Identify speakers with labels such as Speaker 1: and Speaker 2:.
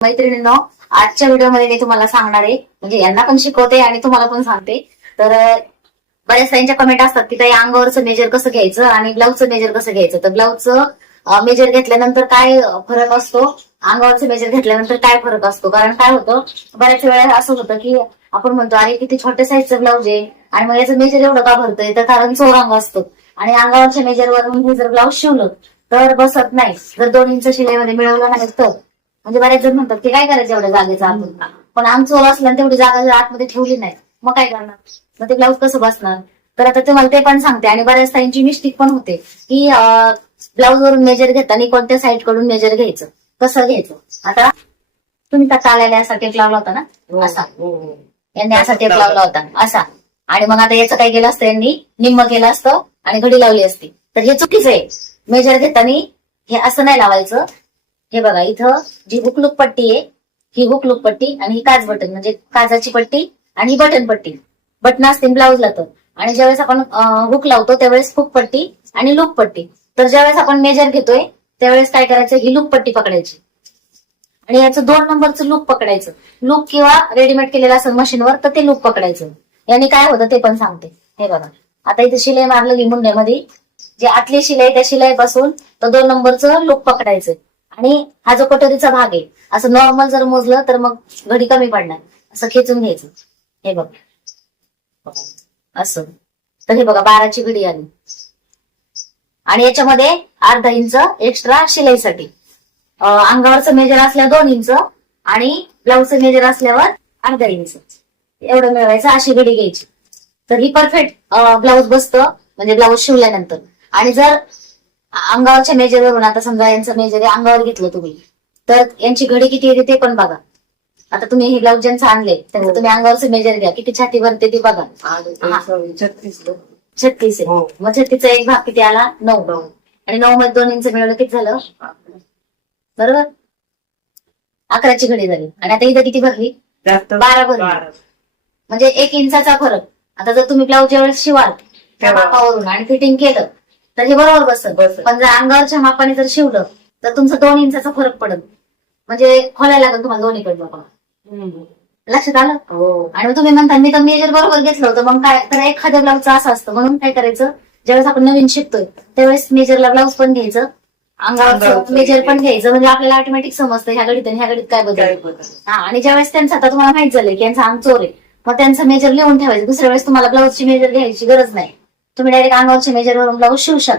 Speaker 1: मैत्रिणींनो आजच्या व्हिडिओमध्ये मी तुम्हाला सांगणार आहे म्हणजे यांना पण शिकवते आणि तुम्हाला पण सांगते. तर बऱ्याच त्यांच्या कमेंट असतात की काही अंगावरचं मेजर कसं घ्यायचं आणि ब्लाऊजचं मेजर कसं घ्यायचं? तर ब्लाऊजचं मेजर घेतल्यानंतर काय फरक असतो? अंगावरचं मेजर घेतल्यानंतर काय फरक असतो? कारण काय होतं बऱ्याच वेळा असं होतं की आपण म्हणतो अरे किती छोट्या साईजचं ब्लाऊज आहे आणि मग याचं मेजर एवढं का भरतंय? तर कारण चौरंग असतो. आणि अंगावरच्या मेजरवरून हे जर ब्लाऊज शिवलं तर बसत नाही. जर दोन इंच शिलाईमध्ये मिळवलं नाही तर म्हणजे बरेच जण म्हणतात की काय करायचं एवढ्या जागेचा आतून? पण आमचं ओलं असलं आणि तेवढी जागा जर आतमध्ये ठेवली नाही. मग काय करणार? मग ते ब्लाऊज कसं बसणार? तर आता तुम्हाला ते पण सांगते आणि बऱ्याच ताईंची मिस्टेक पण होते की ब्लाऊज वरून मेजर घेताना कोणत्या साईडकडून मेजर घ्यायचं? कसं घ्यायचं? आता तुम्ही का चालायला असा टेप लावला होता ना? असा. यांनी असा टेप लावला होता. असा. आणि मग आता याचं काय केलं असतं यांनी? निम्म केलं असतं आणि घडी लावली असती. तर हे चुकीचं आहे. मेजर घेताना हे असं नाही लावायचं. हे बघा इथं जी हुकलूक पट्टी आहे ही हुकलूक पट्टी आणि ही काच बटन म्हणजे काचाची पट्टी आणि ही बटन पट्टी. बटन असते ब्लाऊजला तर. आणि ज्यावेळेस आपण हुक लावतो त्यावेळेस हुक पट्टी आणि लूक पट्टी. तर ज्यावेळेस आपण मेजर घेतोय त्यावेळेस काय करायचं? ही लूक पट्टी पकडायची. आणि याचं दोन नंबरचं लूक पकडायचं. लूक किंवा रेडीमेड केलेलं असेल मशीनवर तर ते लूक पकडायचं. याने काय होतं ते पण सांगते. हे बघा. आता इथे शिलाई मारलेली मुंड्यामध्ये. जी आतली शिलाई त्या शिलाईपासून तर दोन नंबरचं लूक पकडायचं. आणि हा जो कटोरीचा भाग आहे असं नॉर्मल जर मोजलं तर मग घडी कमी पडणार. असं खेचून घ्यायचं. हे बघ. असं. तर हे बघा बाराची घडी आली. आणि याच्यामध्ये अर्धा इंच एक्स्ट्रा शिलाईसाठी. अंगावरचं मेजर असल्यावर दोन इंच आणि ब्लाऊजचं मेजर असल्यावर अर्धा इंच. एवढं मिळवायचं अशी घडी घ्यायची. तर ही परफेक्ट ब्लाऊज बसतं. म्हणजे ब्लाऊज शिवल्यानंतर. आणि जर अंगावरच्या मेजरवरून आता समजा यांचं मेजर अंगावर घेतलं तुम्ही तर यांची घडी किती येते ते पण बघा. आता तुम्ही हे ब्लाऊज ज्यांचं आणले त्यांचं तुम्ही अंगावरचं मेजर घ्या किती छाती भरते ते बघा.
Speaker 2: छत्तीस
Speaker 1: छत्तीस आहे.
Speaker 2: हो.
Speaker 1: मग छत्तीसचा एक भाग किती आला? नऊ. आणि नऊ मध्ये दोन इंच मिळवलं किती झालं? बरोबर? अकराची घडी झाली. आणि आता इथं किती भरली? बारा भरली. म्हणजे एक इंचाचा फरक. आता जर तुम्ही ब्लाऊज ज्यावेळेस शिवाल त्या. मापावरून आणि फिटिंग केलं तर हे बरोबर बसत. पण जर अंगावरच्या मापाने जर शिवलं तर तुमचं दोन इंचाचा फरक पडत म्हणजे खोलायला लागेल तुम्हाला दोन्हीकडे बाबा. लक्षात आलं?
Speaker 2: हो.
Speaker 1: आणि तुम्ही म्हणता मी तर मेजर बरोबर घेतलं होतं मग काय? तर एखाद्या ब्लाऊजचं असं असतं म्हणून काय करायचं? ज्यावेळेस आपण नवीन शिकतोय त्यावेळेस मेजरला ब्लाऊज पण घ्यायचं. अंगावरचं
Speaker 2: अंगावरचं
Speaker 1: मेजर पण घ्यायचं. म्हणजे आपल्याला ऑटोमॅटिक समजतं ह्या आणि ह्या घडीत काय बदल. हा आणि ज्यावेळेस त्यांचं आता तुम्हाला माहीत झालं की यांचा अंग चोर आहे. मग त्यांचं मेजर लिहून ठेवायचं. दुसऱ्या वेळेस तुम्हाला ब्लाऊजची मेजर घ्यायची गरज नाही. तुम्ही डायरेक्ट अंगावरच्या मेजरवरून ब्लाऊज शिवू शकता